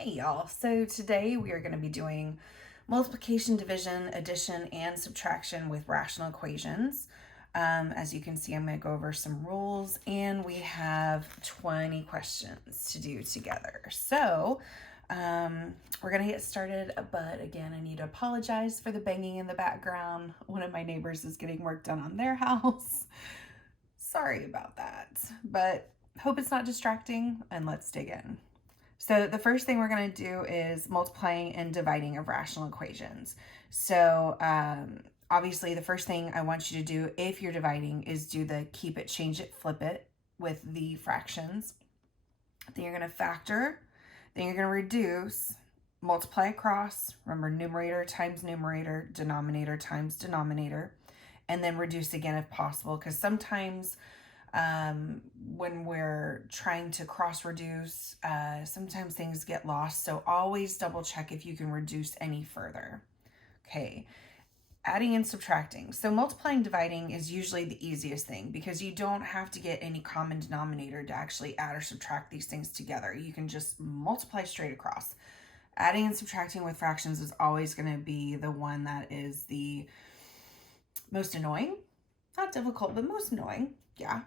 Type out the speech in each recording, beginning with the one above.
Hey y'all, so today we are going to be doing multiplication, division, addition, and subtraction with rational equations. As you can see, I'm going to go over some rules and we have 20 questions to do together. So we're going to get started, but again, I need to apologize for the banging in the background. One of my neighbors is getting work done on their house. Sorry about that, but hope it's not distracting, and let's dig in. So the first thing we're going to do is multiplying and dividing of rational equations. So obviously the first thing I want you to do if you're dividing is do the keep it, change it, flip it with the fractions. Then you're going to factor. Then you're going to reduce, multiply across. Remember, numerator times numerator, denominator times denominator. And then reduce again if possible, because sometimes when we're trying to cross reduce, sometimes things get lost. So always double check if you can reduce any further. Okay, adding and subtracting. So multiplying, dividing is usually the easiest thing because you don't have to get any common denominator to actually add or subtract these things together. You can just multiply straight across. Adding and subtracting with fractions is always going to be the one that is the most annoying. Not difficult, but most annoying. Yeah.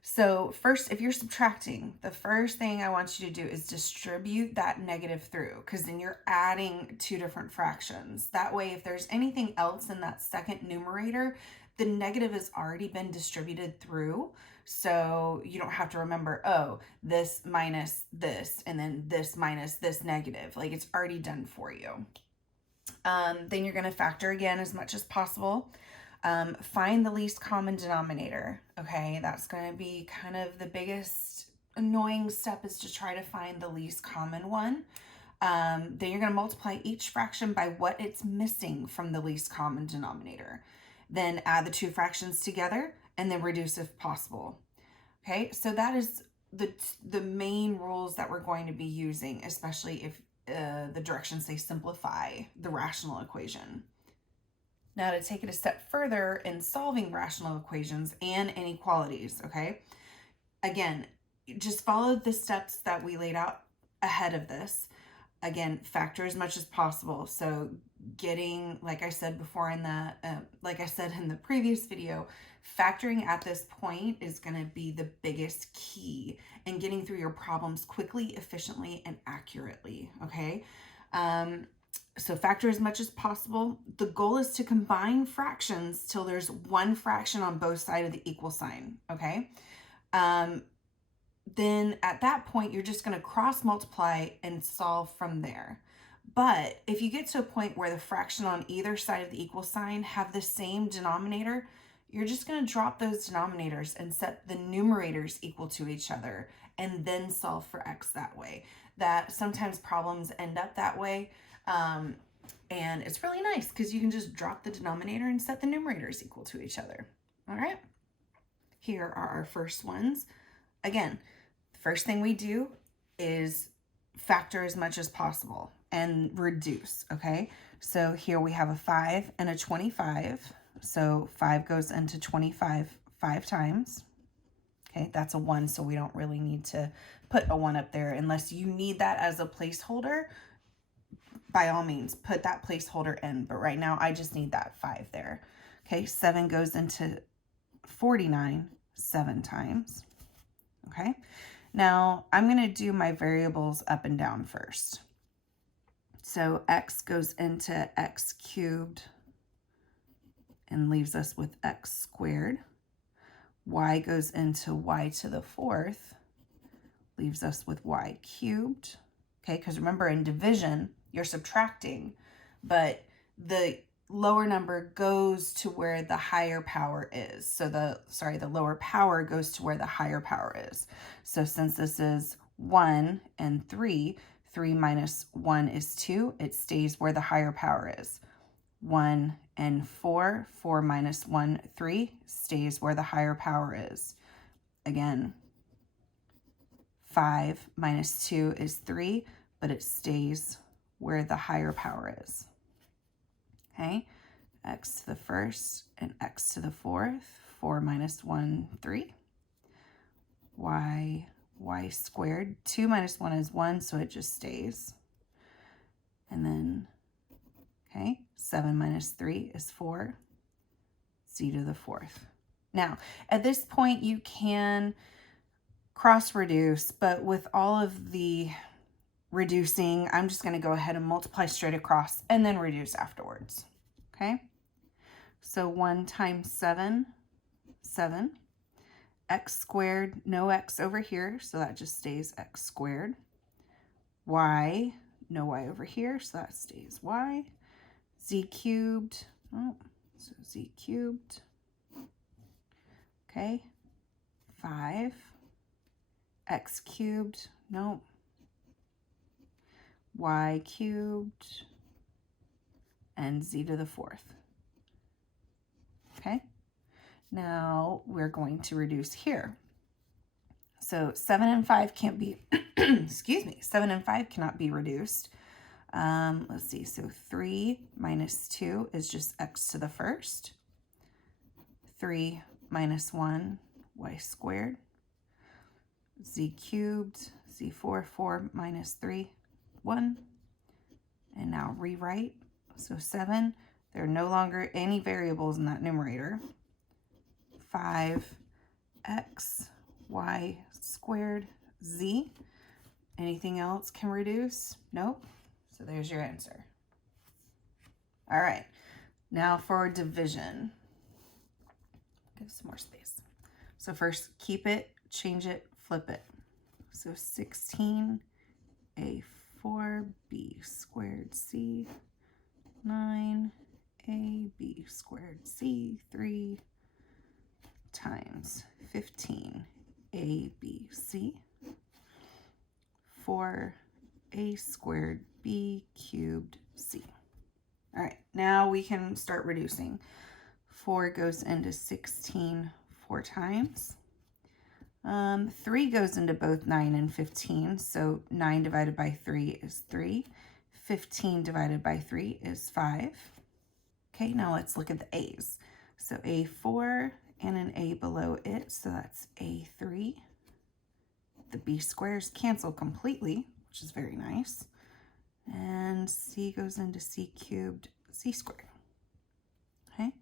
So first, if you're subtracting, the first thing I want you to do is distribute that negative through, because then you're adding two different fractions. That way, if there's anything else in that second numerator, the negative has already been distributed through. So you don't have to remember, oh, this minus this, and then this minus this negative. Like, it's already done for you. Then you're going to factor again as much as possible. Find the least common denominator. Okay, that's going to be kind of the biggest annoying step, is to try to find the least common one. Then you're going to multiply each fraction by what it's missing from the least common denominator. Then add the two fractions together and then reduce if possible. Okay, so that is the main rules that we're going to be using, especially if the directions say simplify the rational equation. Now, to take it a step further in solving rational equations and inequalities, okay? Again, just follow the steps that we laid out ahead of this. Again, factor as much as possible. So getting, like I said before in the, like I said in the previous video, factoring at this point is going to be the biggest key in getting through your problems quickly, efficiently, and accurately, okay? So factor as much as possible. The goal is to combine fractions till there's one fraction on both sides of the equal sign, okay? Then at that point, you're just going to cross multiply and solve from there. But if you get to a point where the fraction on either side of the equal sign have the same denominator, you're just going to drop those denominators and set the numerators equal to each other and then solve for x that way. That sometimes problems end up that way. And it's really nice because you can just drop the denominator and set the numerators equal to each other. All right. Here are our first ones. Again, the first thing we do is factor as much as possible and reduce, okay? So here we have a 5 and a 25. So 5 goes into 25 5 times. Okay, that's a 1, so we don't really need to put a 1 up there unless you need that as a placeholder. By all means, put that placeholder in, but right now I just need that 5 there. Okay, 7 goes into 49 7 times. Okay, now I'm going to do my variables up and down first. So x goes into x cubed and leaves us with x squared. Y goes into y to the 4th, leaves us with y cubed. Okay, because remember, in division, you're subtracting, but the lower number goes to where the higher power is. So the lower power goes to where the higher power is. So since this is 1 and 3, 3 minus 1 is 2, it stays where the higher power is. 1 and 4, 4 minus 1, 3, stays where the higher power is. Again, 5 minus 2 is 3, but it stays where the higher power is. Okay, x to the first and x to the 4th, 4 minus 1, 3. Y squared, 2 minus 1 is 1, so it just stays. And then, okay, 7 minus 3 is 4, z to the 4th. Now, at this point, you can cross reduce, but with all of the reducing, I'm just going to go ahead and multiply straight across and then reduce afterwards. Okay, so 1 times 7, 7. X squared, no x over here, so that just stays x squared. Y, no y over here, so that stays y. Z cubed, oh, so z cubed. Okay, 5. X cubed, nope. Y cubed, and z to the 4th. Okay, now we're going to reduce here. So 7 and 5 can't be, excuse me, 7 and 5 cannot be reduced. Let's see, so 3 minus 2 is just x to the 1st. 3 minus 1, y squared. Z cubed, z4, 4 minus 3, 1. And now rewrite. So 7, there are no longer any variables in that numerator. 5x, y squared, z. Anything else can reduce? Nope. So there's your answer. All right, now for division. Give some more space. So first, keep it, change it, flip it. So 16 a4b squared c, 9 ab squared c, 3 times 15 abc, 4 a squared b cubed c. All right, now we can start reducing. 4 goes into 16 4 times. 3 goes into both 9 and 15, so 9 divided by 3 is 3. 15 divided by 3 is 5. Okay, now let's look at the a's. So a4 and an a below it, so that's a3. The b squares cancel completely, which is very nice. And c goes into c cubed, c squared. Okay,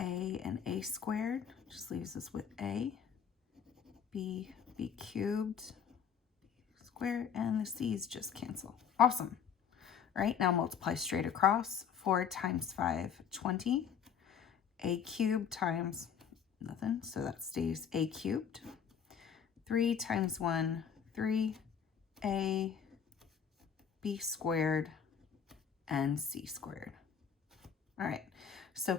a and a squared just leaves us with a. B cubed, b squared, and the c's just cancel. Awesome. All right, now multiply straight across. 4 times 5, 20. A cubed times nothing, so that stays a cubed. 3 times 1, 3. A, b squared, and c squared. All right, so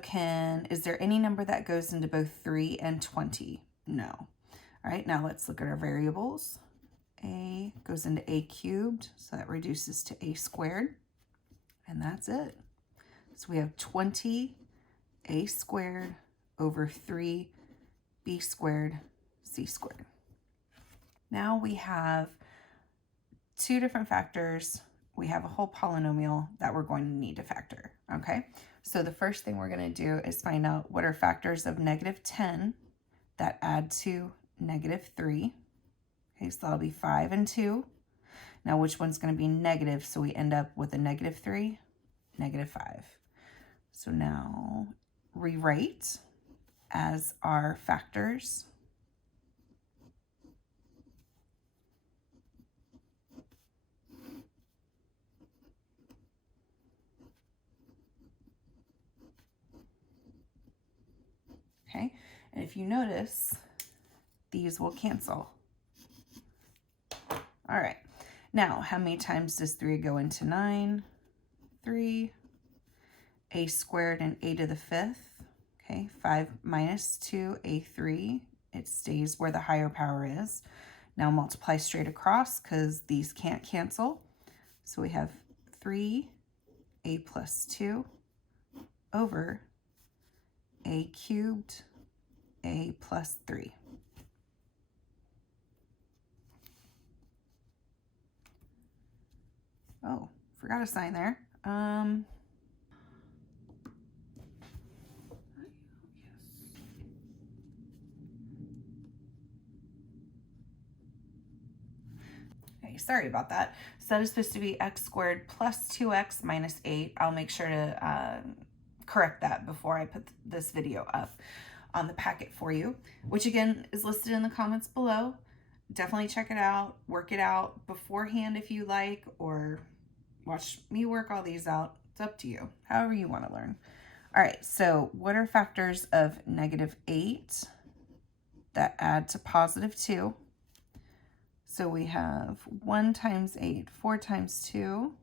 is there any number that goes into both 3 and 20? No. All right, now let's look at our variables. A goes into a cubed, so that reduces to a squared, and that's it. So we have 20 a squared over 3 b squared c squared. Now we have two different factors. We have a whole polynomial that we're going to need to factor, okay? So the first thing we're going to do is find out what are factors of -10 that add to -3. Okay, so that'll be 5 and 2. Now, which one's going to be negative? So we end up with a -3, -5. So now rewrite as our factors. Okay, and if you notice, these will cancel. All right, now how many times does 3 go into 9? 3. A squared and a to the 5th. Okay, 5 minus 2, a3. It stays where the higher power is. Now multiply straight across because these can't cancel. So we have 3 a plus 2 over a cubed a plus 3. Oh, forgot a sign there. Okay, sorry about that. So that is supposed to be x squared plus 2x minus 8. I'll make sure to correct that before I put this video up on the packet for you, which again is listed in the comments below. Definitely check it out, work it out beforehand if you like, or watch me work all these out. It's up to you, however you want to learn. All right, so what are factors of -8 that add to +2? So we have 1 times 8, 4 times 2.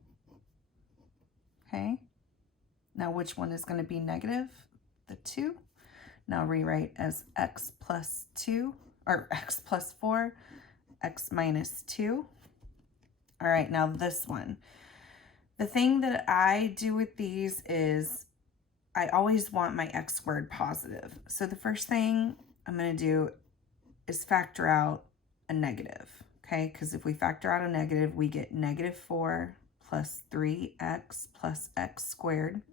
Okay, now which one is going to be negative? The 2. Now rewrite as x plus 2, or x plus 4, x minus 2. All right, now this one. The thing that I do with these is I always want my x squared positive. So the first thing I'm going to do is factor out a negative, okay? Because if we factor out a negative, we get -4 plus 3x plus x squared.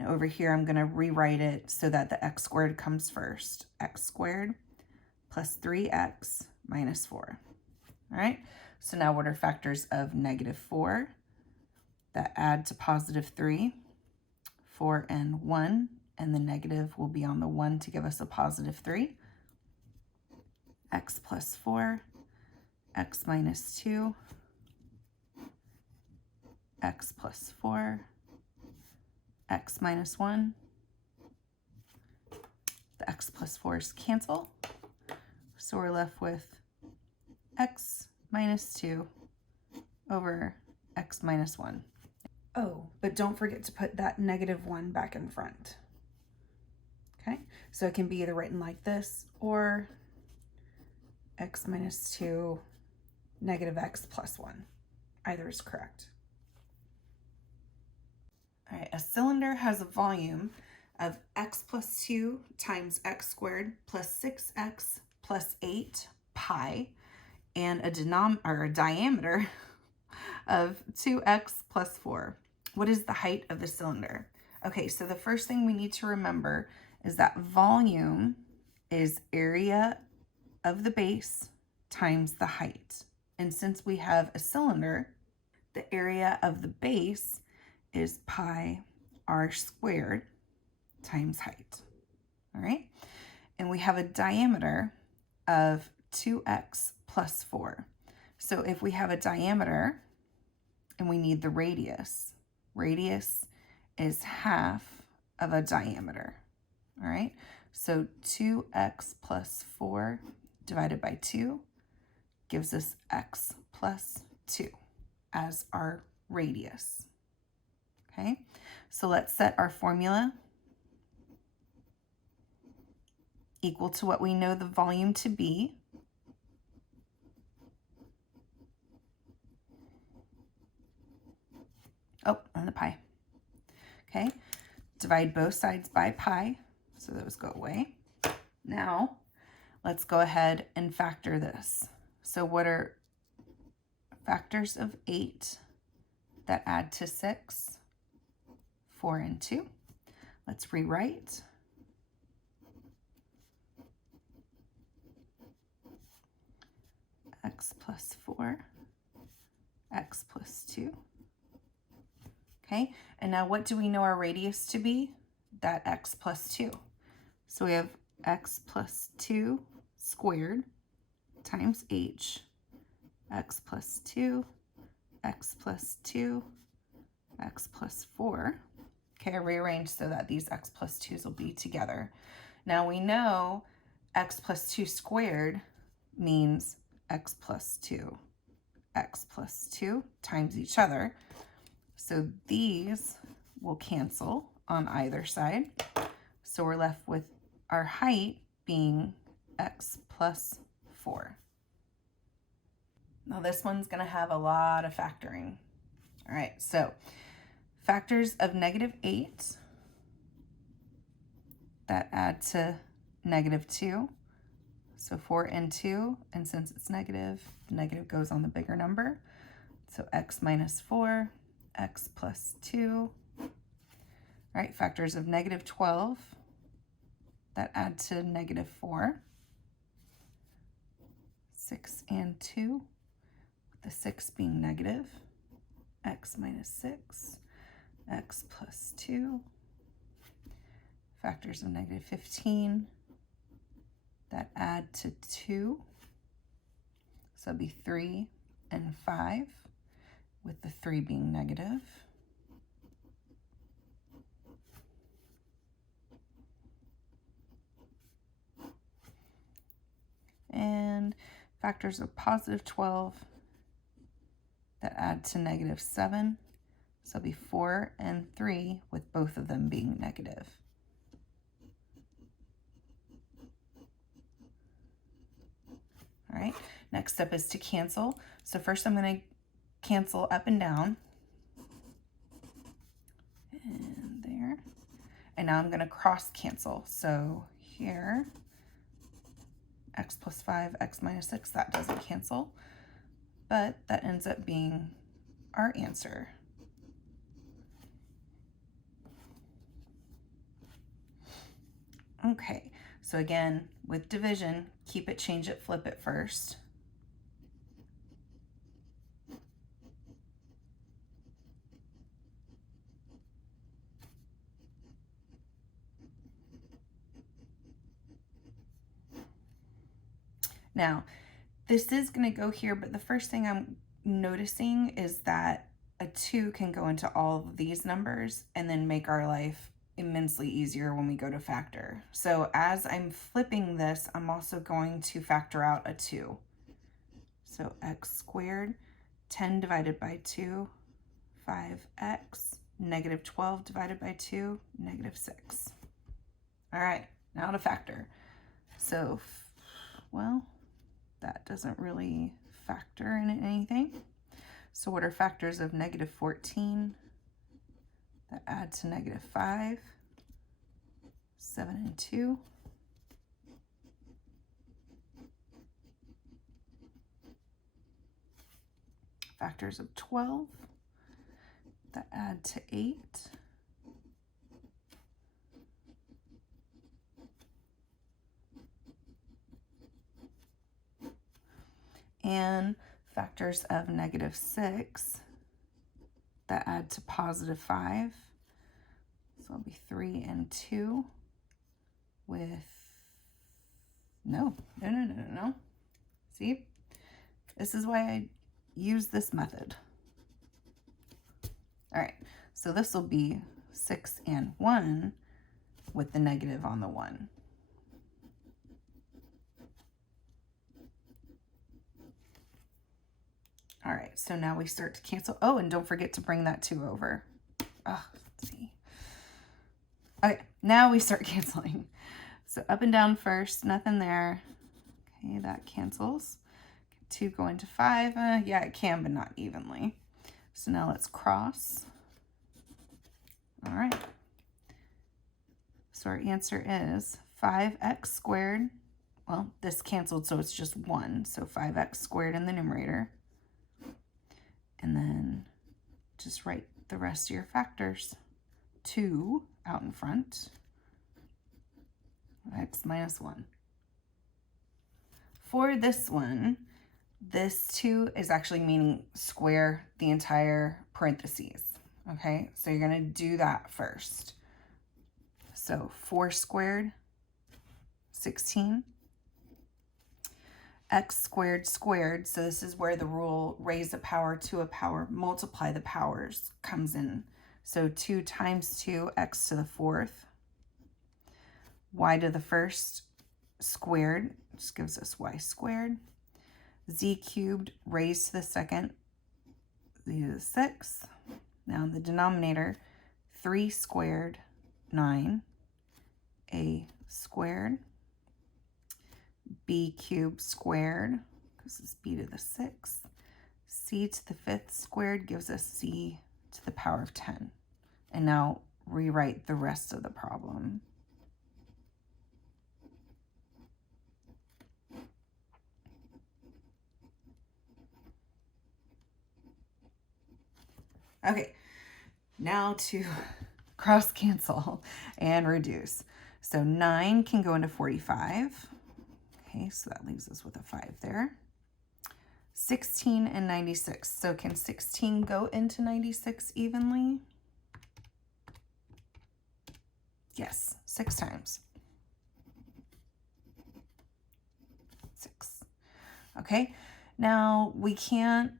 Now over here, I'm going to rewrite it so that the x squared comes first. X squared plus 3x minus 4. All right, so now what are factors of -4 that add to +3? 4 and 1, and the negative will be on the 1 to give us a +3. X plus 4, x minus 2, x plus 4, x minus 1. The x plus 4's cancel, so we're left with x minus 2 over x minus 1. Oh, but don't forget to put that -1 back in front. Okay, so it can be either written like this or x minus 2 negative x plus 1. Either is correct. All right, a cylinder has a volume of x plus 2 times x squared plus 6x plus 8 pi and a diameter of 2x plus 4. What is the height of the cylinder? Okay, so the first thing we need to remember is that volume is area of the base times the height. And since we have a cylinder, the area of the base is pi r squared times height. All right, and we have a diameter of 2x plus 4. So if we have a diameter and we need the radius is half of a diameter. All right, so 2x plus 4 divided by 2 gives us x plus 2 as our radius. Okay, so let's set our formula equal to what we know the volume to be. Oh, and the pi. Okay, divide both sides by pi, so those go away. Now, let's go ahead and factor this. So what are factors of 8 that add to 6? 4 and 2. Let's rewrite. X plus 4, x plus 2. Okay, and now what do we know our radius to be? That x plus 2. So we have x plus 2 squared times h, x plus 2, x plus 2, x plus 4. Okay, I rearranged so that these x plus 2's will be together. Now we know x plus 2 squared means x plus 2, x plus 2 times each other. So these will cancel on either side. So we're left with our height being x plus 4. Now this one's going to have a lot of factoring. All right, so factors of -8 that add to -2. So 4 and 2, and since it's negative, the negative goes on the bigger number. So x minus 4, x plus 2. All right, factors of -12 that add to -4. 6 and 2. the 6 being negative, x minus 6, x plus 2, factors of negative 15 that add to 2, so it'd be 3 and 5, with the 3 being negative. And factors of positive 12 that add to negative 7, so it'll be 4 and 3, with both of them being negative. All right, next step is to cancel. So first I'm going to cancel up and down. And there. And now I'm going to cross cancel. So here, x plus 5, x minus 6, that doesn't cancel. But that ends up being our answer. Okay, so again, with division, keep it, change it, flip it first. Now, this is going to go here, but the first thing I'm noticing is that a 2 can go into all of these numbers and then make our life immensely easier when we go to factor. So as I'm flipping this, I'm also going to factor out a 2. So x squared, 10 divided by 2, 5x, negative 12 divided by 2, negative 6. All right, now to factor. So, well, that doesn't really factor in anything. So what are factors of negative 14 that add to negative 5? 7 and 2. Factors of 12 that add to 8. And factors of negative 6 that add to positive 5. So it'll be 3 and 2 with, no. See, this is why I use this method. All right, so this will be 6 and 1 with the negative on the 1. All right, so now we start to cancel. Oh, and don't forget to bring that 2 over. Oh, let's see. Okay, now we start canceling. So up and down first, nothing there. Okay, that cancels. 2 go into 5. Yeah, it can, but not evenly. So now let's cross. All right. So our answer is 5x squared. Well, this canceled, so it's just 1. So 5x squared in the numerator. And then just write the rest of your factors. 2 out in front, x minus 1. For this one, this 2 is actually meaning square the entire parentheses, okay? So you're gonna do that first. So 4 squared, 16. X squared squared, so this is where the rule raise a power to a power, multiply the powers comes in. So 2 times 2, x to the 4th. Y to the 1st squared, just gives us y squared. Z cubed raised to the 2nd, z to the 6th. Now in the denominator, 3 squared, 9. A squared. B cubed squared, because it's b to the 6th. C to the 5th squared gives us c to the power of 10. And now rewrite the rest of the problem. Okay, now to cross cancel and reduce. So 9 can go into 45. Okay, so that leaves us with a 5 there. 16 and 96. So can 16 go into 96 evenly? Yes, 6 times. 6. Okay, now we can't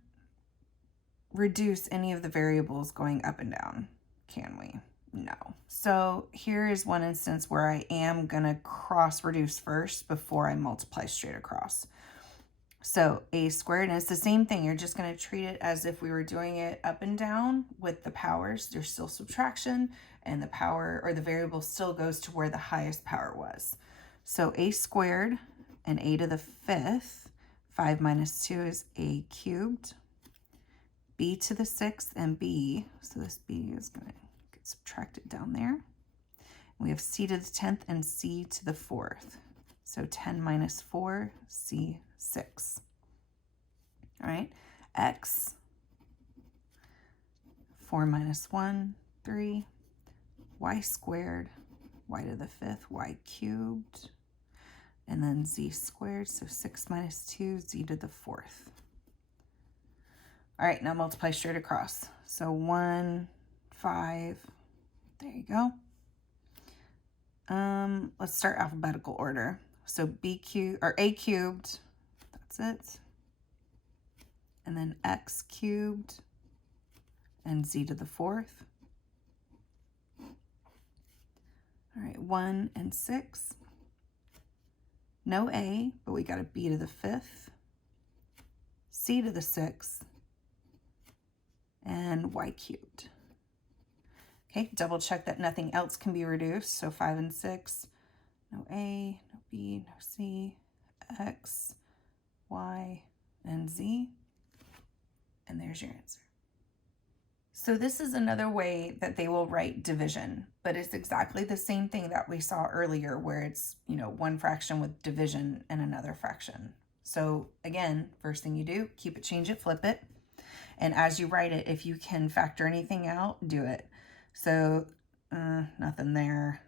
reduce any of the variables going up and down, can we? No. So here is one instance where I am going to cross reduce first before I multiply straight across. So a squared, and it's the same thing. You're just going to treat it as if we were doing it up and down with the powers. There's still subtraction, and the power or the variable still goes to where the highest power was. So a squared and a to the 5th, 5 minus 2 is a cubed. B to the 6th and b, so this b is going to get subtracted down there. We have c to the 10th and c to the 4th. So 10 minus 4, c 6. All right, x, 4 minus 1, 3, y squared, y to the 5th, y cubed, and then z squared, so 6 minus 2, z to the 4th. All right, now multiply straight across. So 1, 5, there you go. Let's start alphabetical order. So b cubed, or a cubed, that's it. And then x cubed and z to the 4th. All right, 1 and 6. No a, but we got a b to the 5th, c to the 6th, and y cubed. Okay, double check that nothing else can be reduced. So 5 and 6, no a, no b, no c, x, y, and z. And there's your answer. So this is another way that they will write division, but it's exactly the same thing that we saw earlier where it's, one fraction with division and another fraction. So again, first thing you do, keep it, change it, flip it. And as you write it, if you can factor anything out, do it. So nothing there,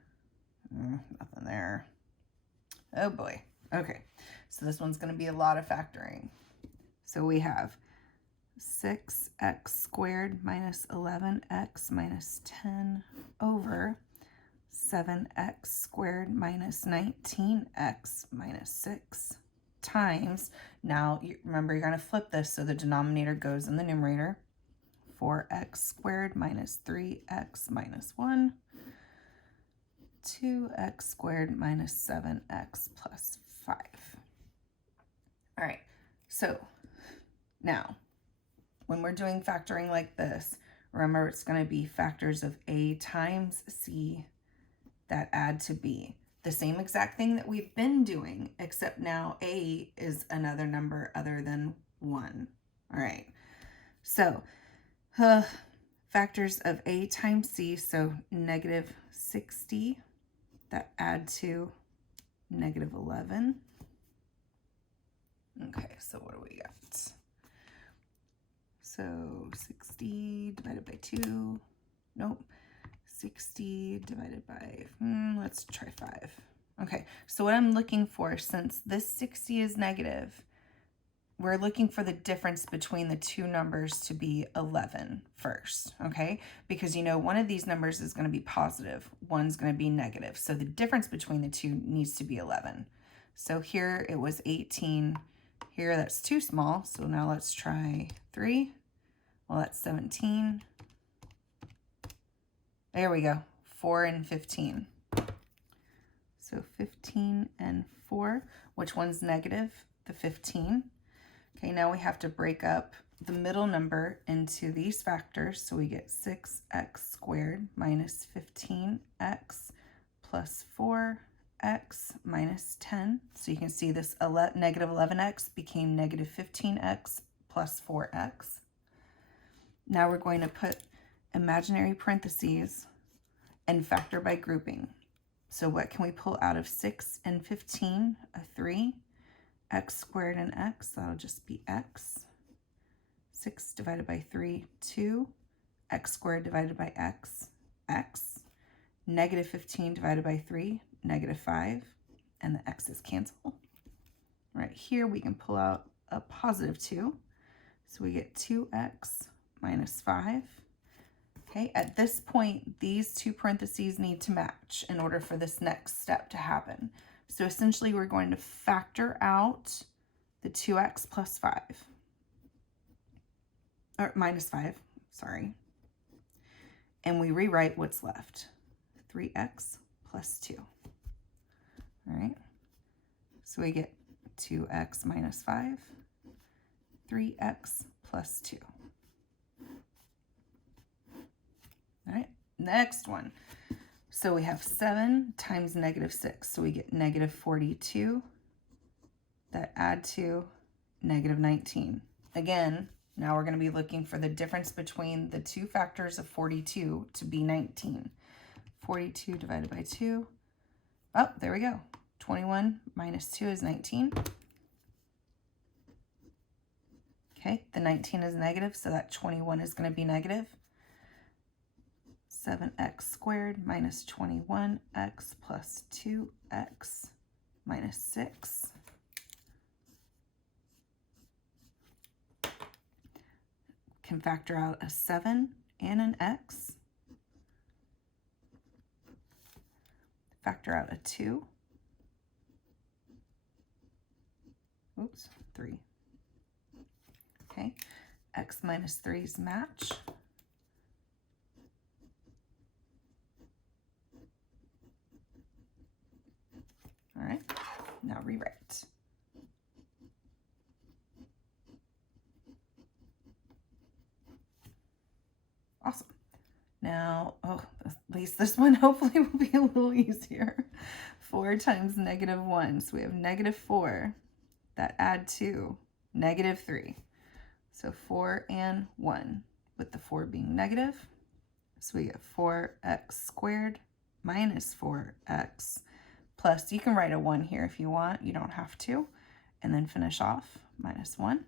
nothing there. Oh boy. Okay, so this one's going to be a lot of factoring. So we have 6x squared minus 11x minus 10 over 7x squared minus 19x minus 6 times, now remember you're going to flip this so the denominator goes in the numerator, 4x squared minus 3x minus 1, 2x squared minus 7x plus 5. All right, so now when we're doing factoring like this, remember it's going to be factors of a times c that add to b. The same exact thing that we've been doing, except now a is another number other than 1. All right, so factors of a times c, so negative 60 that add to negative 11. Okay, so what do we got? So 60 divided by 2, nope, 60 divided by, let's try 5. Okay, so what I'm looking for, since this 60 is negative, we're looking for the difference between the two numbers to be 11 first, okay? Because one of these numbers is going to be positive, one's going to be negative. So the difference between the two needs to be 11. So here it was 18. Here that's too small, so now let's try 3. Well, that's 17. There we go, 4 and 15. So 15 and 4, which one's negative? The 15. Okay, now we have to break up the middle number into these factors. So we get 6x squared minus 15x plus 4x minus 10. So you can see this negative 11x became negative 15x plus 4x. Now we're going to put imaginary parentheses and factor by grouping. So what can we pull out of 6 and 15? A 3. X squared and x, that'll just be x. 6 divided by 3, 2. X squared divided by x, x. Negative 15 divided by 3, negative 5. And the x's cancel. Right here we can pull out a positive 2. So we get 2x minus 5. Okay, at this point, these two parentheses need to match in order for this next step to happen. So essentially, we're going to factor out the 2x plus 5, or minus 5, sorry. And we rewrite what's left, 3x plus 2. All right, so we get 2x minus 5, 3x plus 2. All right, next one. So we have 7 times negative 6. So we get negative 42. That add to negative 19. Again, now we're going to be looking for the difference between the two factors of 42 to be 19. 42 divided by 2. Oh, there we go. 21 minus 2 is 19. Okay, the 19 is negative, so that 21 is going to be negative. 7x squared minus 21x plus 2x minus 6. Can factor out a 7 and an x. Factor out a 2. Oops, 3. Okay, x minus 3's match. All right, now rewrite. Awesome. Now, oh, at least this one hopefully will be a little easier. 4 times negative 1. So we have negative 4 that add to negative 3. So 4 and 1, with the 4 being negative. So we get 4x squared minus 4x plus, you can write a 1 here if you want. You don't have to. And then finish off, minus 1.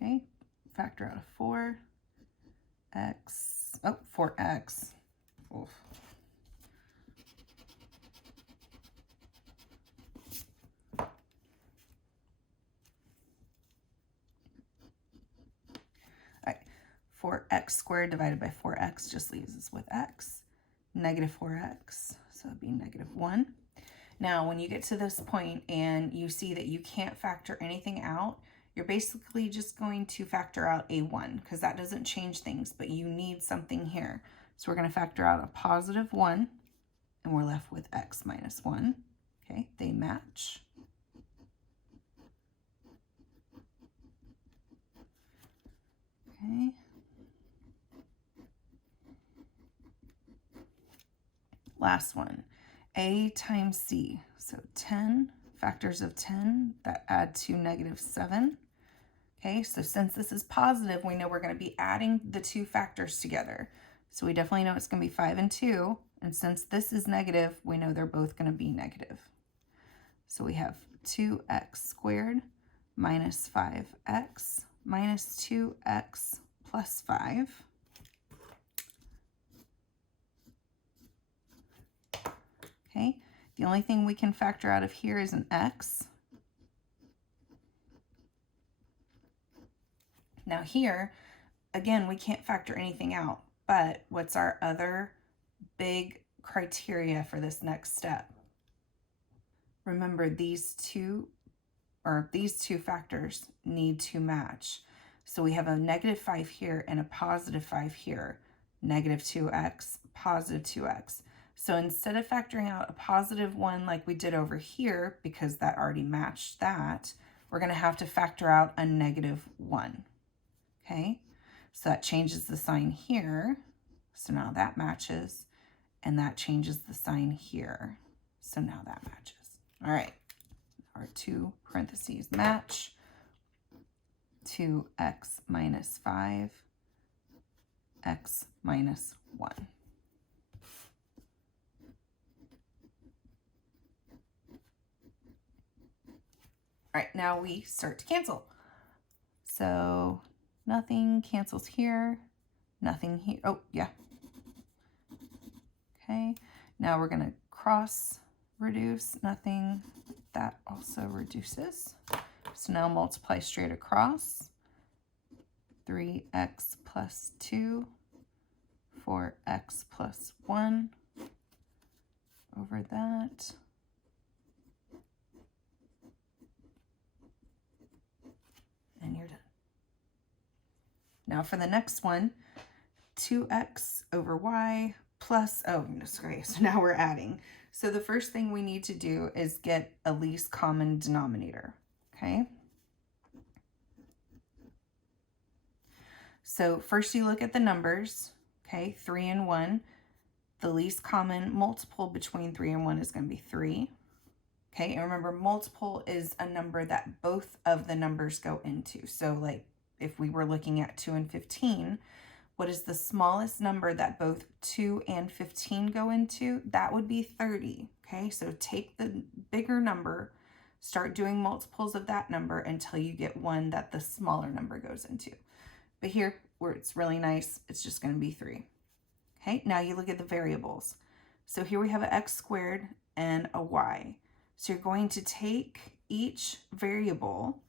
Okay, factor out a 4x. Oof. All right, 4x squared divided by 4x just leaves us with x. Negative 4x, so it'd be negative 1. Now, when you get to this point and you see that you can't factor anything out, you're basically just going to factor out a 1 because that doesn't change things, but you need something here. So we're going to factor out a positive 1 and we're left with x minus 1. Okay, they match. Okay. Last one, a times c. So 10 factors of 10 that add to negative 7. Okay, so since this is positive, we know we're going to be adding the two factors together. So we definitely know it's going to be 5 and 2. And since this is negative, we know they're both going to be negative. So we have 2x squared minus 5x minus 2x plus 5. Okay, the only thing we can factor out of here is an x. Now here, again, we can't factor anything out, but what's our other big criteria for this next step? Remember, these two factors need to match. So we have a negative 5 here and a positive 5 here. Negative 2x, positive 2x. So instead of factoring out a positive 1 like we did over here, because that already matched that, we're going to have to factor out a negative 1. Okay, so that changes the sign here. So now that matches, and that changes the sign here. So now that matches. All right, our two parentheses match. 2x minus 5, x minus 1. All right, now we start to cancel. So nothing cancels here, nothing here. Oh, yeah. Okay, now we're going to cross reduce, nothing. That also reduces. So now multiply straight across. 3x plus 2, 4x plus 1 over that. And you're done. Now for the next one, 2x over y plus, oh, sorry, so now we're adding. So the first thing we need to do is get a least common denominator, okay? So first you look at the numbers, okay, 3 and 1. The least common multiple between 3 and 1 is going to be 3. Okay, and remember, multiple is a number that both of the numbers go into. So like if we were looking at 2 and 15, what is the smallest number that both 2 and 15 go into? That would be 30. Okay, so take the bigger number, start doing multiples of that number until you get one that the smaller number goes into. But here, where it's really nice, it's just going to be 3. Okay, now you look at the variables. So here we have an x squared and a y. So you're going to take each variable.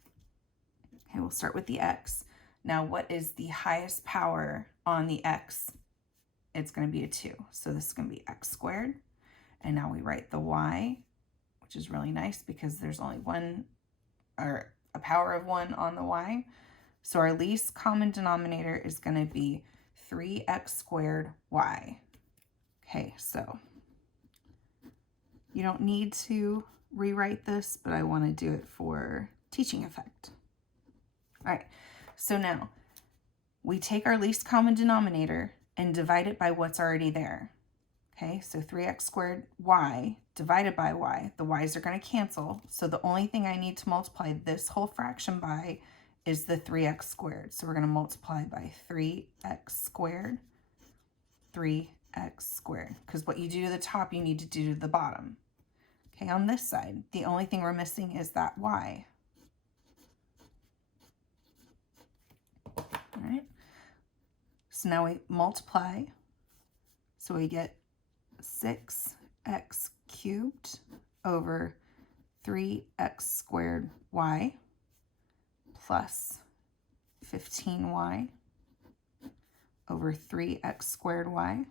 Okay, we'll start with the x. Now, what is the highest power on the x? It's going to be a 2. So this is going to be x squared. And now we write the y, which is really nice because there's only one, or a power of 1 on the y. So our least common denominator is going to be 3x squared y. Okay, so you don't need to rewrite this, but I want to do it for teaching effect. All right, so now we take our least common denominator and divide it by what's already there. Okay, so 3x squared y divided by y. The y's are going to cancel, so the only thing I need to multiply this whole fraction by is the 3x squared. So we're going to multiply by 3x squared, 3x squared. Because what you do to the top, you need to do to the bottom. Okay, on this side, the only thing we're missing is that y. All right. So now we multiply. So we get 6x cubed over 3x squared y plus 15y over 3x squared y.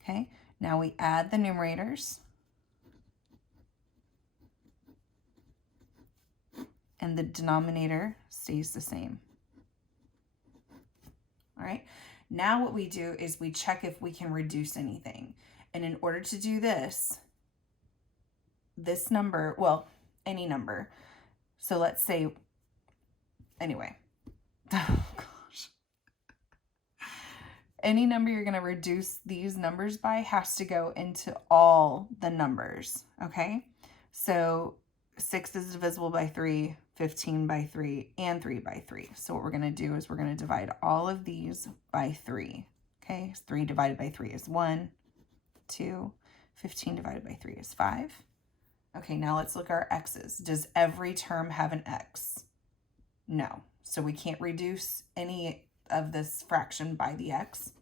Okay, now we add the numerators. And the denominator stays the same. All right, now what we do is we check if we can reduce anything. And in order to do this, this number, well, any number. So let's say, anyway, oh gosh. Any number you're going to reduce these numbers by has to go into all the numbers, okay? So 6 is divisible by 3, 15 by 3, and 3 by 3. So what we're going to do is we're going to divide all of these by 3, okay? 3 divided by 3 is 1, 2, 15 divided by 3 is 5. Okay, now let's look at our x's. Does every term have an x? No. So we can't reduce any of this fraction by the x.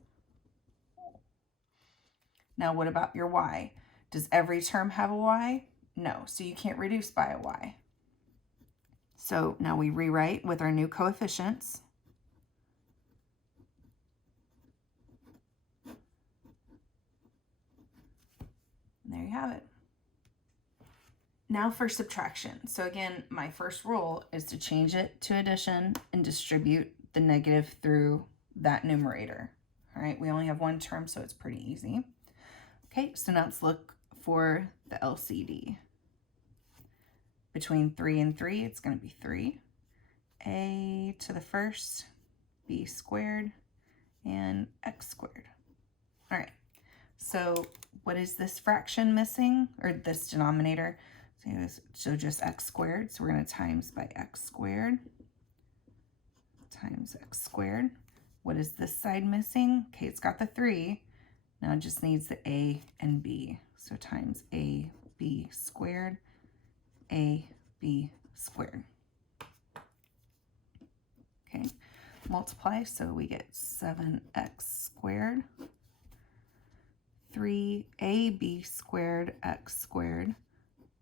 Now what about your y? Does every term have a y? No. So you can't reduce by a y. So now we rewrite with our new coefficients. And there you have it. Now for subtraction. So again, my first rule is to change it to addition and distribute the negative through that numerator. All right, we only have one term, so it's pretty easy. Okay, so now let's look for the LCD. Between 3 and 3, it's going to be 3. A to the first, b squared, and x squared. All right, so what is this fraction missing, or this denominator? So just x squared. So we're going to times by x squared times x squared. What is this side missing? Okay, it's got the 3. Now it just needs the a and b. So times a b squared, a b squared. Okay, multiply. So we get 7x squared, 3ab squared x squared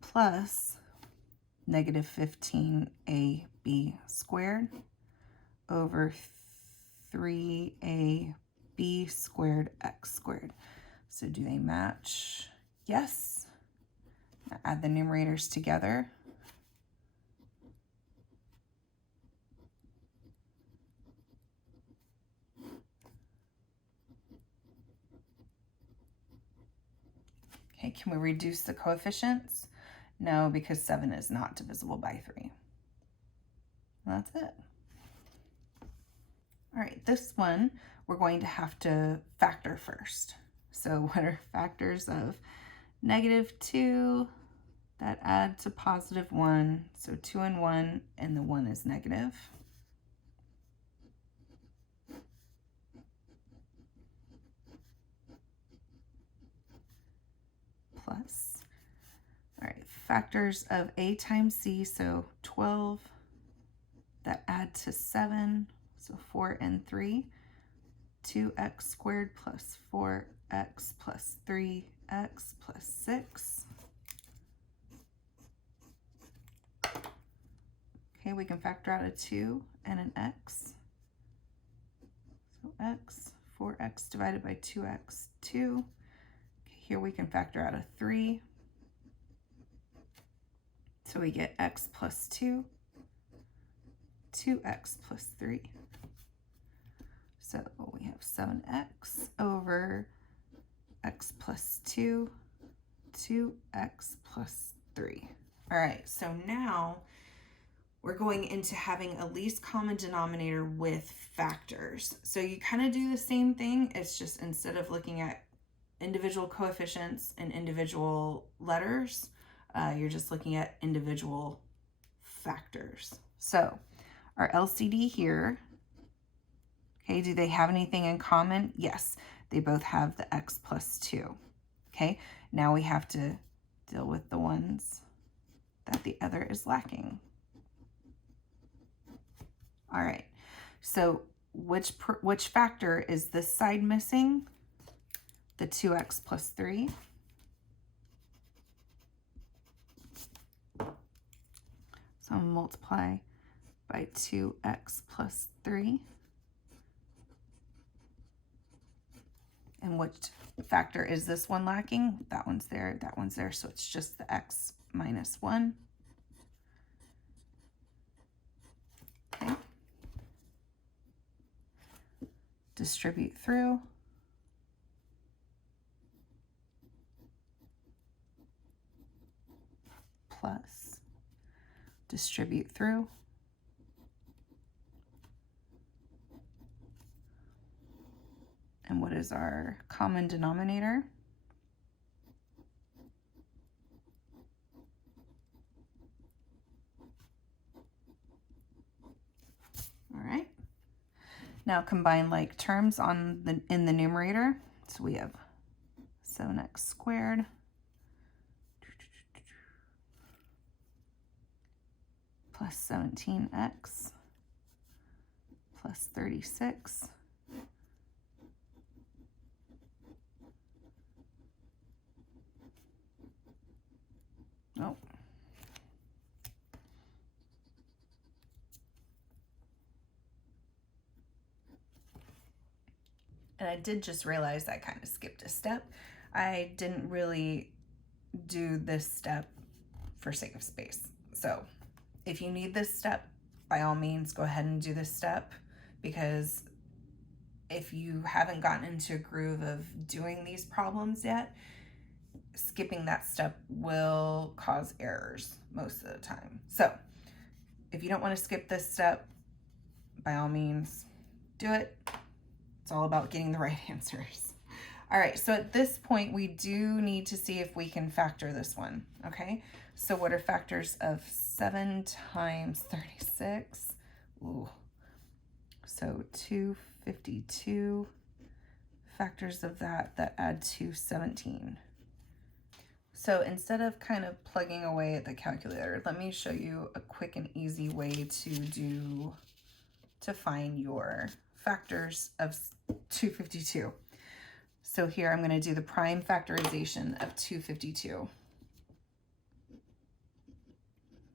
plus negative 15ab squared over 3ab squared x squared. So do they match? Yes. Now add the numerators together. Okay, can we reduce the coefficients? No, because 7 is not divisible by 3. That's it. All right, this one we're going to have to factor first. So what are factors of negative 2 that add to positive 1? So 2 and 1, and the 1 is negative. Plus, all right, factors of a times c, so 12 that add to 7, so 4 and 3, 2x squared plus 4x plus 3x plus 6. Okay, we can factor out a 2 and an x. So x, 4x divided by 2x, 2. Okay, here we can factor out a 3. So we get x plus 2, 2x plus 3. So we have 7x over x plus 2, 2x plus 3. All right, so now we're going into having a least common denominator with factors. So you kind of do the same thing. It's just instead of looking at individual coefficients and individual letters, you're just looking at individual factors. So our LCD here, okay, do they have anything in common? Yes, they both have the x plus 2. Okay, now we have to deal with the ones that the other is lacking. All right, so which factor is this side missing? The 2x plus 3. So I'll multiply by 2x plus 3. And which factor is this one lacking? That one's there, so it's just the x minus 1. Okay. Distribute through. Plus distribute through. And what is our common denominator? All right. Now combine like terms in the numerator. So we have 7x squared plus 17x plus 36 oh. And I did just realize I kind of skipped a step. I didn't really do this step for sake of space. So if you need this step, by all means, go ahead and do this step, because if you haven't gotten into a groove of doing these problems yet, skipping that step will cause errors most of the time. So if you don't want to skip this step, by all means, do it. It's all about getting the right answers. All right, so at this point, we do need to see if we can factor this one, okay? So what are factors of 7 times 36? Ooh. So 252. Factors of that add to 17. So instead of kind of plugging away at the calculator, let me show you a quick and easy way to find your factors of 252. So here I'm going to do the prime factorization of 252.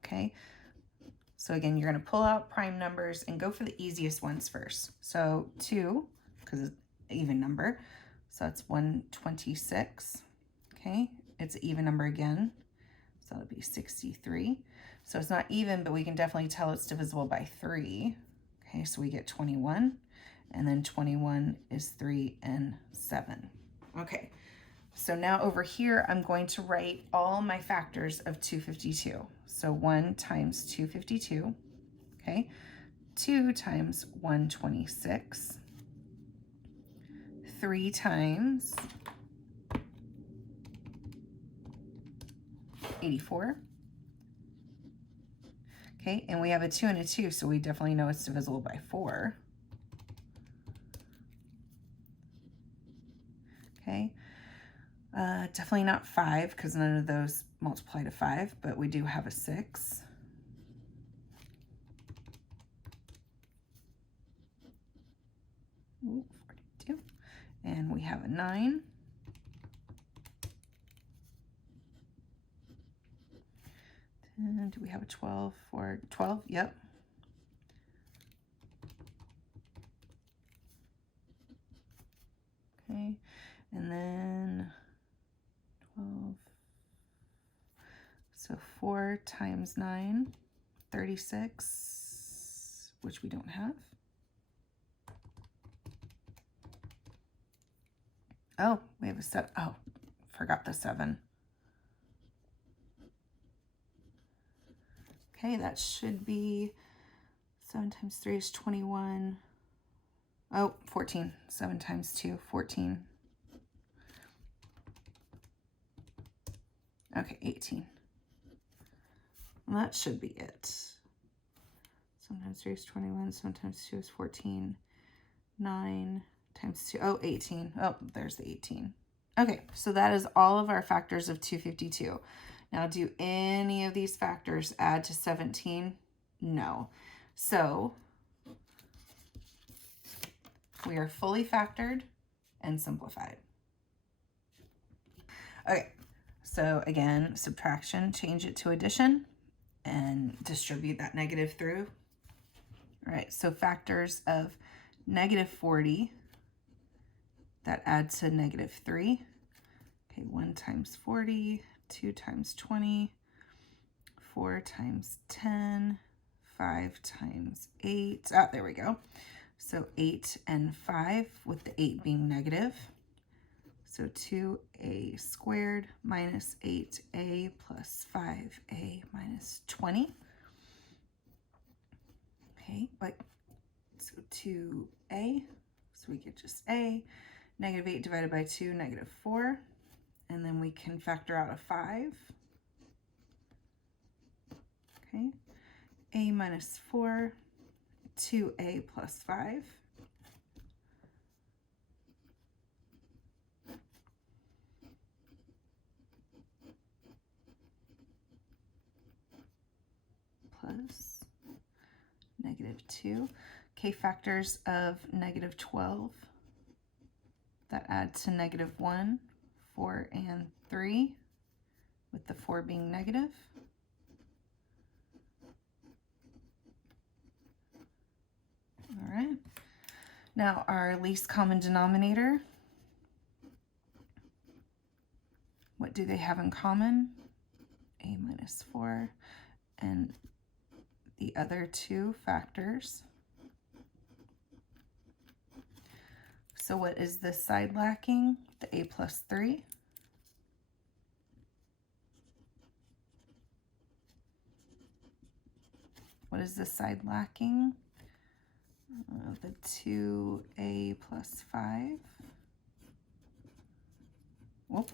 Okay, so again, you're going to pull out prime numbers and go for the easiest ones first. So 2, because it's an even number, so that's 126. Okay, it's an even number again, so that'll be 63. So it's not even, but we can definitely tell it's divisible by 3. Okay, so we get 21, and then 21 is 3 and 7. Okay, so now over here, I'm going to write all my factors of 252. So 1 times 252, okay? 2 times 126, 3 times 84, okay? And we have a 2 and a 2, so we definitely know it's divisible by 4. Okay, definitely not 5 because none of those multiply to 5, but we do have a 6. Ooh, 42. And we have a 9. And do we have a 12 for 12? Yep. Okay, and then 12. So 4 times 9, 36, which we don't have. Oh, we have a 7. Oh, forgot the 7. Okay, that should be 7 times 3 is 21. Oh, 14. 7 times 2, 14. Okay, 18. Well, that should be it. Sometimes 3 is 21, sometimes 2 is 14. 9 times 2, oh, 18. Oh, there's the 18. Okay, so that is all of our factors of 252. Now, do any of these factors add to 17? No. So we are fully factored and simplified. Okay, so again, subtraction, change it to addition and distribute that negative through. All right, so factors of negative 40 that add to negative 3. Okay, 1 times 40, 2 times 20, 4 times 10, 5 times 8. Ah, there we go. So 8 and 5, with the 8 being negative. So 2a squared minus 8a plus 5a minus 20. Okay, but so 2a, so we get just a. Negative 8 divided by 2, negative 4. And then we can factor out a 5. Okay, a minus 4, 2a plus 5. Plus negative 2. Okay, factors of negative 12 that add to negative 1, 4 and 3, with the 4 being negative. All right. Now our least common denominator. What do they have in common? A minus 4 and the other two factors. So what is this side lacking? The a plus 3. What is this side lacking? The 2a plus 5. Whoop.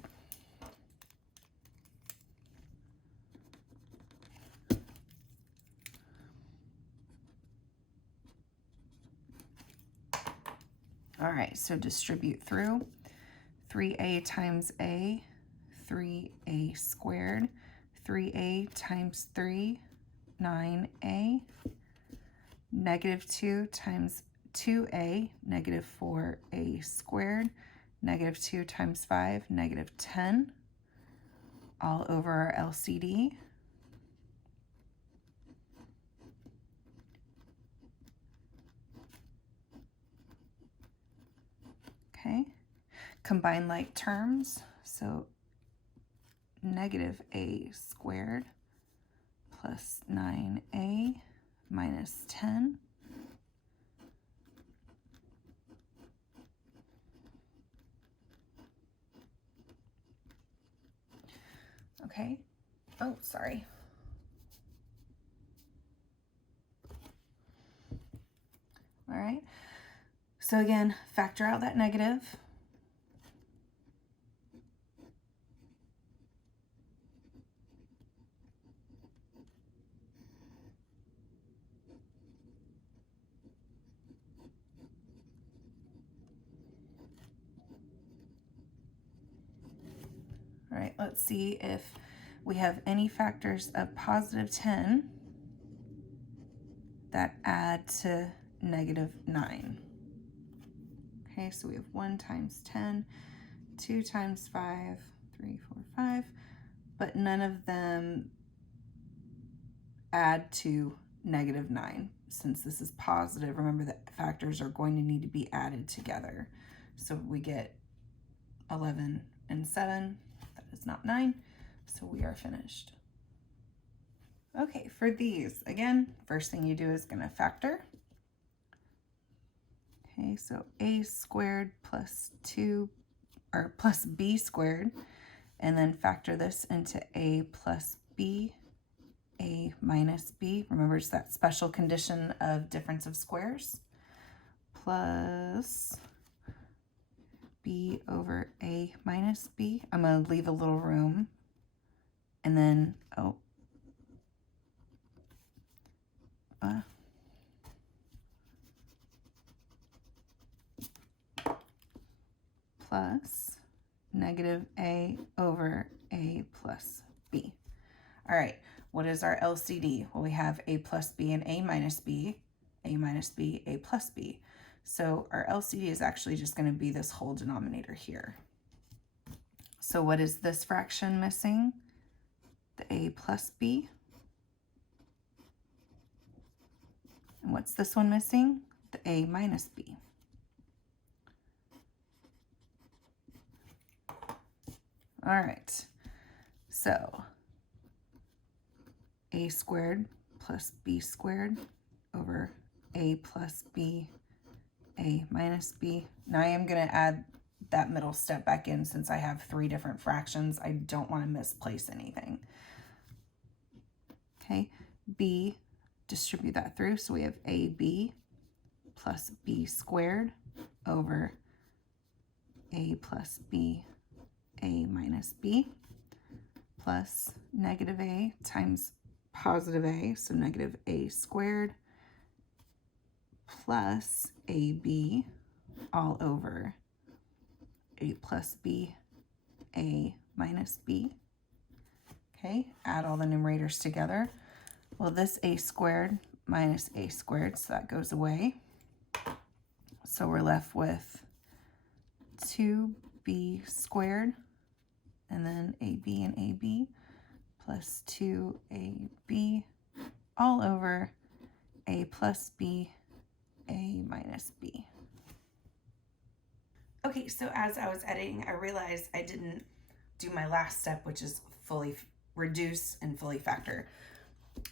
All right, so distribute through. 3a times a, 3a squared. 3a times 3, 9a. Negative 2 times 2a, negative 4a squared. negative 2 times 5, negative 10, all over our LCD. Okay, combine like terms, so negative a squared plus 9a minus 10 okay. Oh, sorry. All right. So again, factor out that negative. All right, let's see if we have any factors of positive 10 that add to negative 9. Okay, so we have 1 times 10, 2 times 5, 3, 4, 5, but none of them add to negative 9. Since this is positive, remember that factors are going to need to be added together. So we get 11 and 7, that is not 9, so we are finished. Okay, for these, again, first thing you do is going to factor. Okay, so a squared plus 2, or plus b squared, and then factor this into a plus b, a minus b. Remember, it's that special condition of difference of squares. Plus b over a minus b. I'm going to leave a little room. And then, plus negative a over a plus b. All right, what is our LCD? Well, we have a plus b and a minus b, a minus b, a plus b. So our LCD is actually just going to be this whole denominator here. So what is this fraction missing? The a plus b. And what's this one missing? The a minus b. All right, so a squared plus b squared over a plus b, a minus b. Now I am going to add that middle step back in since I have 3 different fractions. I don't want to misplace anything. Okay, b, distribute that through, so we have ab plus b squared over a plus b, a minus b, plus negative a times positive a, so negative a squared, plus ab all over a plus b, a minus b. Okay, add all the numerators together. Well, this a squared minus a squared, so that goes away. So we're left with 2b squared, and then ab and ab, plus 2ab all over a plus b, a minus b. Okay, so as I was editing, I realized I didn't do my last step, which is fully reduce and fully factor.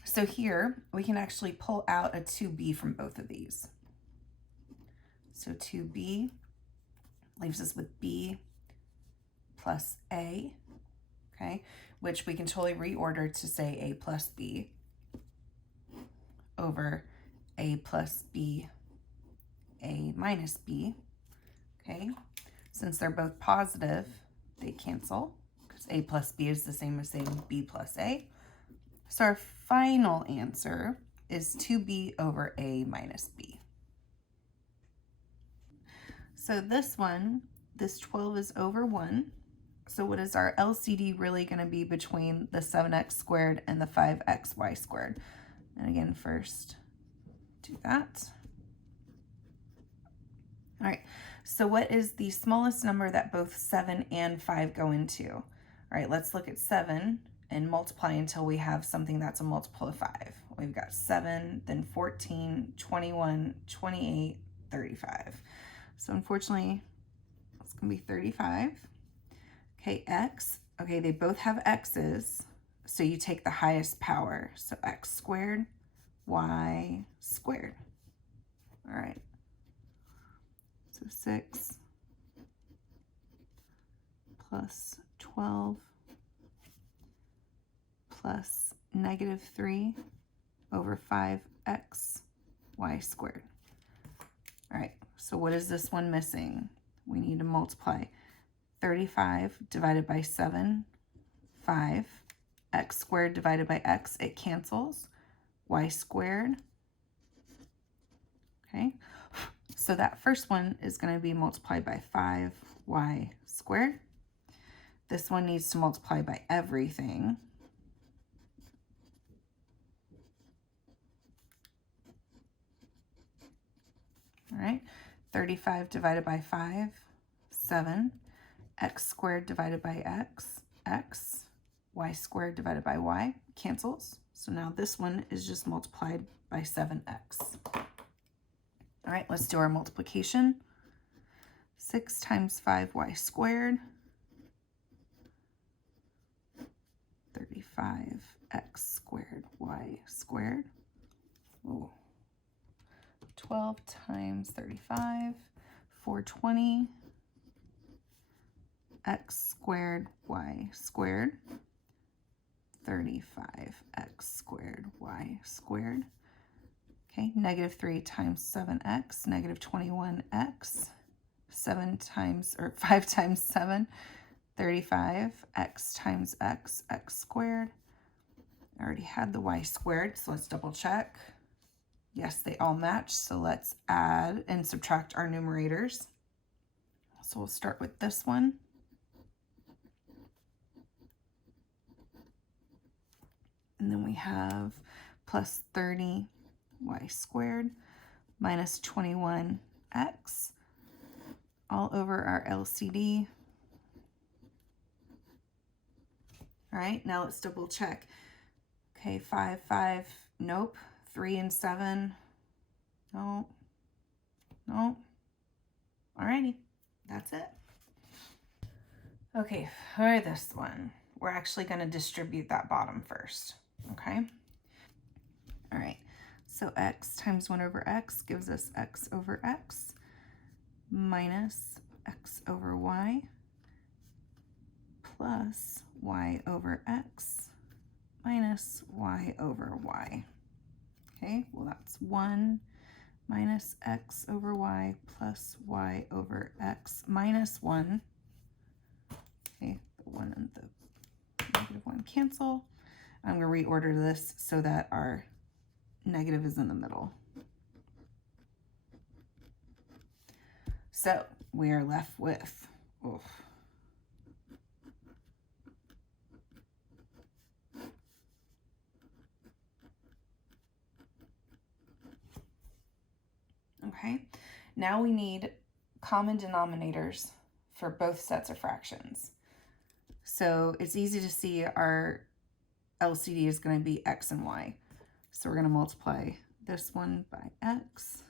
So here we can actually pull out a 2b from both of these. So 2b leaves us with b plus a, okay, which we can totally reorder to say a plus b over a plus b, a minus b, okay. Since they're both positive, they cancel because a plus b is the same as saying b plus a. So our final answer is 2b over a minus b. So this one, this 12 is over 1. So what is our LCD really going to be between the 7x squared and the 5xy squared? And again, first do that. All right, So what is the smallest number that both 7 and 5 go into? All right, let's look at 7 and multiply until we have something that's a multiple of 5. We've got 7, then 14, 21, 28, 35. So unfortunately, it's going to be 35. Okay, x. Okay, they both have x's, so you take the highest power. So x squared, y squared. All right. So 6 plus 12 plus negative 3 over 5x y squared. All right, so what is this one missing? We need to multiply 35 divided by 7, 5. X squared divided by x, it cancels. Y squared. Okay, so that first one is going to be multiplied by 5y squared. This one needs to multiply by everything. All right, 35 divided by 5, 7. X squared divided by x, x. Y squared divided by y, cancels. So now this one is just multiplied by 7x. All right, let's do our multiplication. 6 times 5y squared, 35x squared y squared. Ooh. 12 times 35, 420, x squared y squared, 35x squared y squared. Okay, negative 3 times 7x, negative 21x. 7 times, or 5 times 7, 35. X times x, x squared. I already had the y squared, so let's double check. Yes, they all match, so let's add and subtract our numerators. So we'll start with this one. And then we have plus 30 y squared minus 21x all over our LCD. All right, now let's double check. Okay, 5, 5, nope. 3 and 7, no, no. Alrighty, that's it. Okay, for this one, we're actually going to distribute that bottom first, okay? All right, so x times 1 over x gives us x over x minus x over y plus y over x minus y over y. Okay, well that's 1 minus x over y plus y over x minus 1. Okay, the 1 and the negative 1 cancel. I'm going to reorder this so that our negative is in the middle. So we are left with, oof. Okay, now we need common denominators for both sets of fractions. So it's easy to see our LCD is going to be x and y. So we're going to multiply this one by x,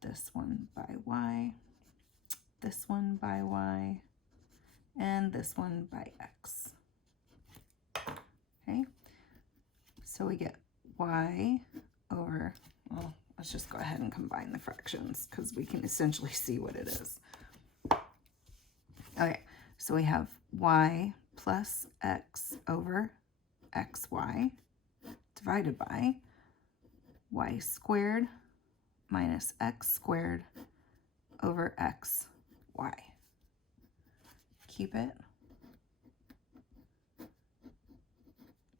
this one by y, this one by y, and this one by x. Okay, so we get y over, well, let's just go ahead and combine the fractions because we can essentially see what it is. Okay, so we have y plus x over xy divided by y squared minus x squared over xy. Keep it,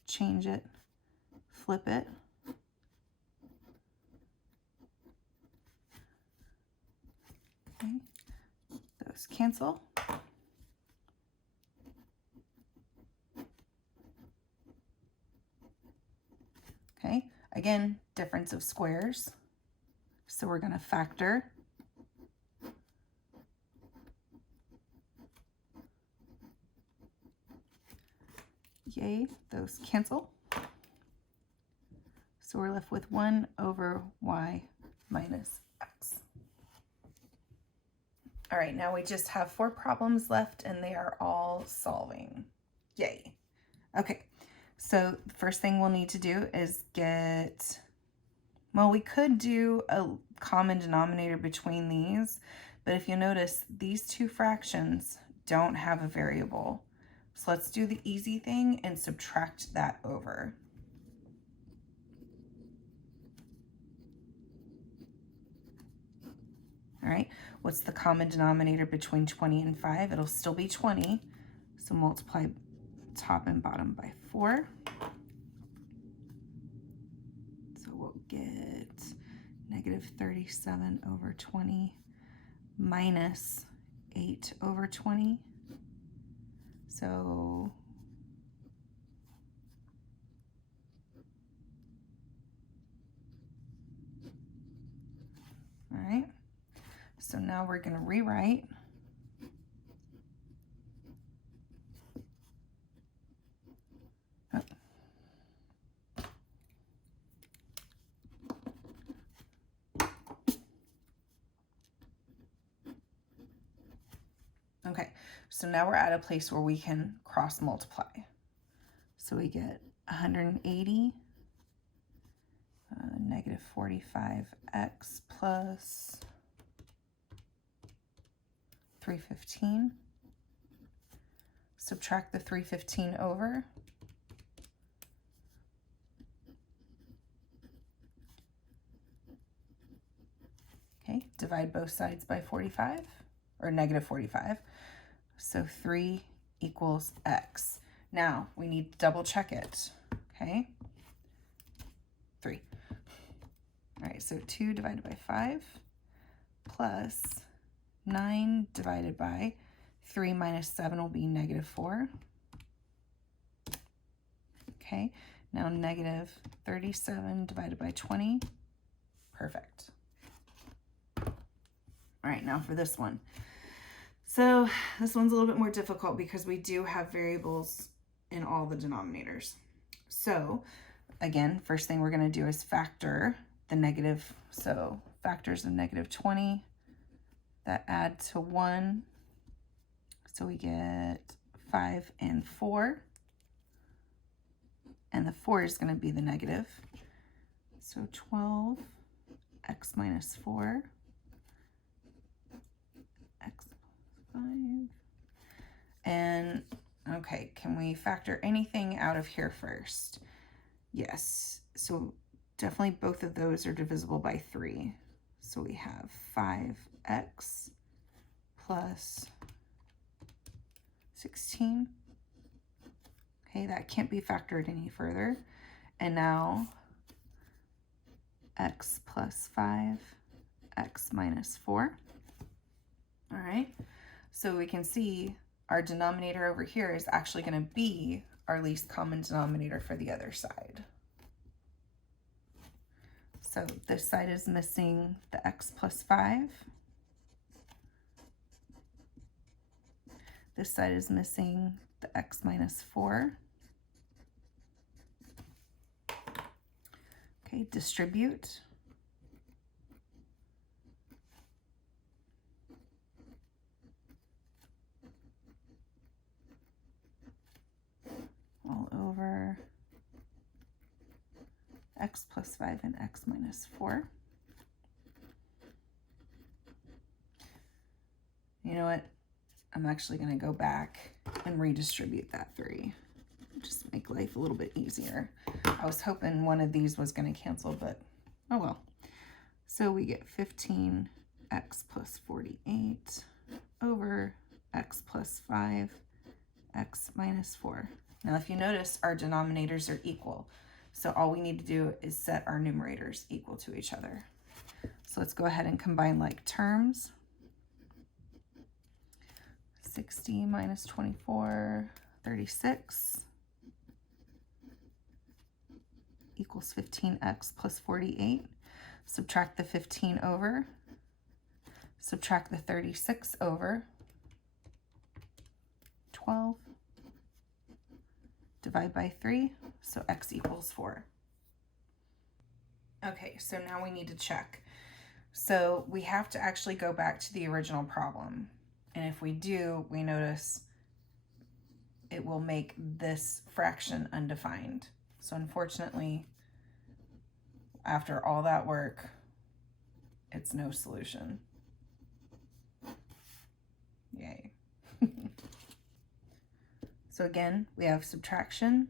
change it, flip it. Okay, those cancel. Okay, again, difference of squares. So we're going to factor Yay, those cancel. So we're left with 1 over y minus x. All right, now we just have 4 problems left and they are all solving. Yay. Okay, so the first thing we'll need to do is get, well, we could do a common denominator between these, but if you notice, these two fractions don't have a variable. So let's do the easy thing and subtract that over. All right, what's the common denominator between 20 and 5? It'll still be 20. So multiply top and bottom by 4. So we'll get negative 37 over 20 minus 8 over 20. So all right. So now we're going to rewrite. Oh. Okay, so now we're at a place where we can cross multiply. So we get 180 negative 45x plus 315. Subtract the 315 over. Okay, divide both sides by 45, or negative 45. So 3 equals x. Now we need to double check it, okay? 3. All right, so 2 divided by 5 plus 9 divided by 3 minus 7 will be negative 4. Okay, now negative 37 divided by 20. Perfect. All right, now for this one. So this one's a little bit more difficult because we do have variables in all the denominators. So again, first thing we're going to do is factor the negative. So factors of negative 20 that add to 1. So we get 5 and 4. And the 4 is going to be the negative. So 12 x minus 4 x plus 5. And okay, can we factor anything out of here first? Yes, so definitely both of those are divisible by 3. So we have 5x plus 16. Okay, that can't be factored any further. And now x plus 5, x minus 4. All right, so we can see our denominator over here is actually going to be our least common denominator for the other side. So this side is missing the x plus 5. This side is missing the x minus 4. Okay, distribute. All over x plus 5 and x minus 4. You know what? I'm actually going to go back and redistribute that 3. Just make life a little bit easier. I was hoping one of these was going to cancel, but oh well. So we get 15x plus 48 over x plus 5, x minus 4. Now, if you notice, our denominators are equal. So all we need to do is set our numerators equal to each other. So let's go ahead and combine like terms. 60 minus 24, 36 equals 15x plus 48. Subtract the 15 over. Subtract the 36 over. 12. divide by 3, so x equals 4. Okay, so now we need to check. So we have to actually go back to the original problem. And if we do, we notice it will make this fraction undefined. So unfortunately, after all that work, it's no solution. Yay. So again, we have subtraction.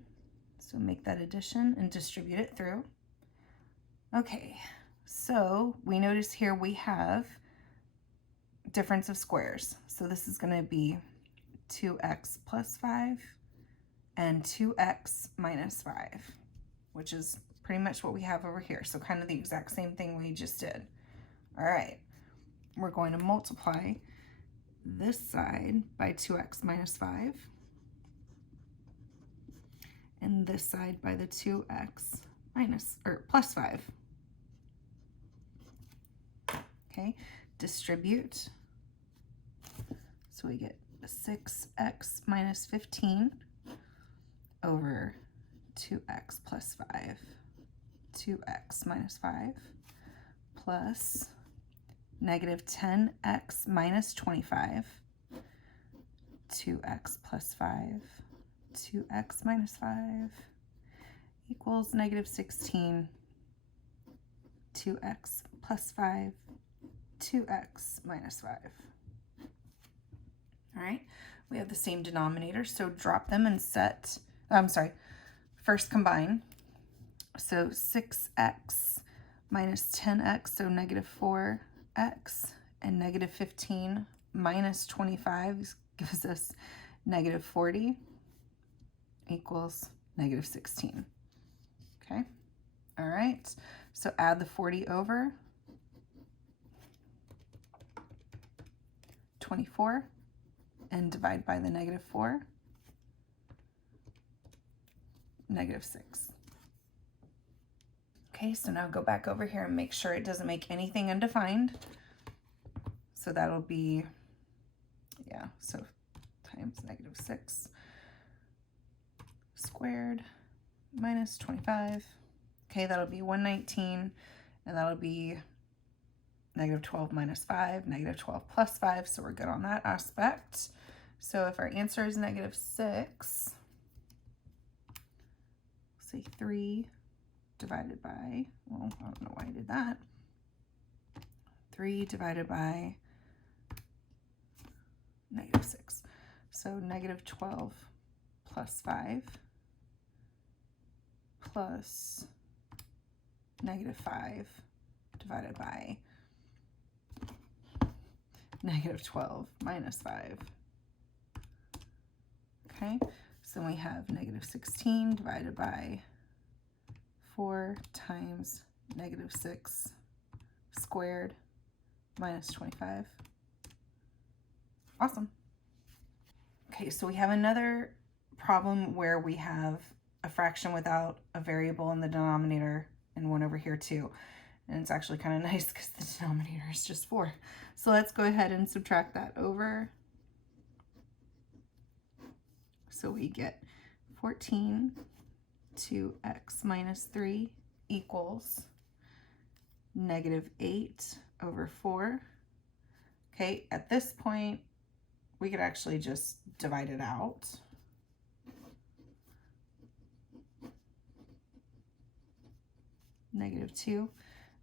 So make that addition and distribute it through. Okay, so we notice here we have difference of squares. So this is going to be 2x plus 5 and 2x minus 5, which is pretty much what we have over here. So kind of the exact same thing we just did. All right, we're going to multiply this side by 2x minus 5 and this side by the 2x plus 5. Okay, distribute. So we get 6x minus 15 over 2x plus 5, 2x minus 5, plus negative 10x minus 25, 2x plus 5, 2x minus 5, equals negative 16, 2x plus 5, 2x minus 5. All right, we have the same denominator, so drop them and first combine. So 6x minus 10x, so negative 4x, and negative 15 minus 25 gives us negative 40 equals negative 16. Okay, all right, so add the 40 over, 24, and divide by the negative 4, negative 6. Okay, so now go back over here and make sure it doesn't make anything undefined. So that'll be, yeah, so times negative 6 squared minus 25. Okay, that'll be 119, and that'll be negative 12 minus 5, negative 12 plus 5, so we're good on that aspect. So if our answer is negative 6, say 3 divided by, well, I don't know why I did that. 3 divided by negative 6. So negative 12 plus 5 plus negative 5 divided by negative 12 minus 5. Okay, so we have negative 16 divided by 4 times negative 6 squared minus 25. Awesome. Okay, so we have another problem where we have a fraction without a variable in the denominator and one over here too. And it's actually kind of nice because the denominator is just 4. So let's go ahead and subtract that over. So we get 14 2x minus 3 equals negative 8 over 4. Okay, at this point, we could actually just divide it out. Negative 2,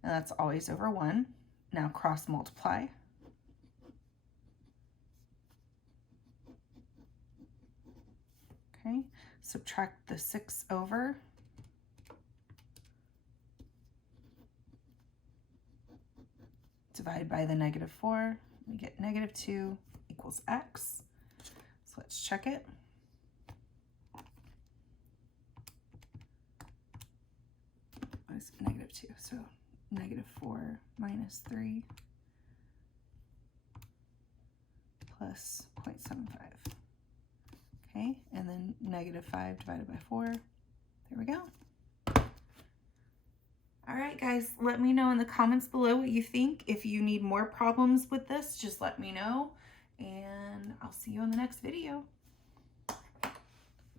and that's always over 1. Now cross multiply. Okay, subtract the 6 over. Divide by the negative 4. We get negative 2 equals x. So let's check it. What is negative 2? So negative 4 minus 3 plus 0.75. Okay, and then negative 5 divided by 4. There we go. All right, guys, let me know in the comments below what you think. If you need more problems with this, just let me know, and I'll see you in the next video.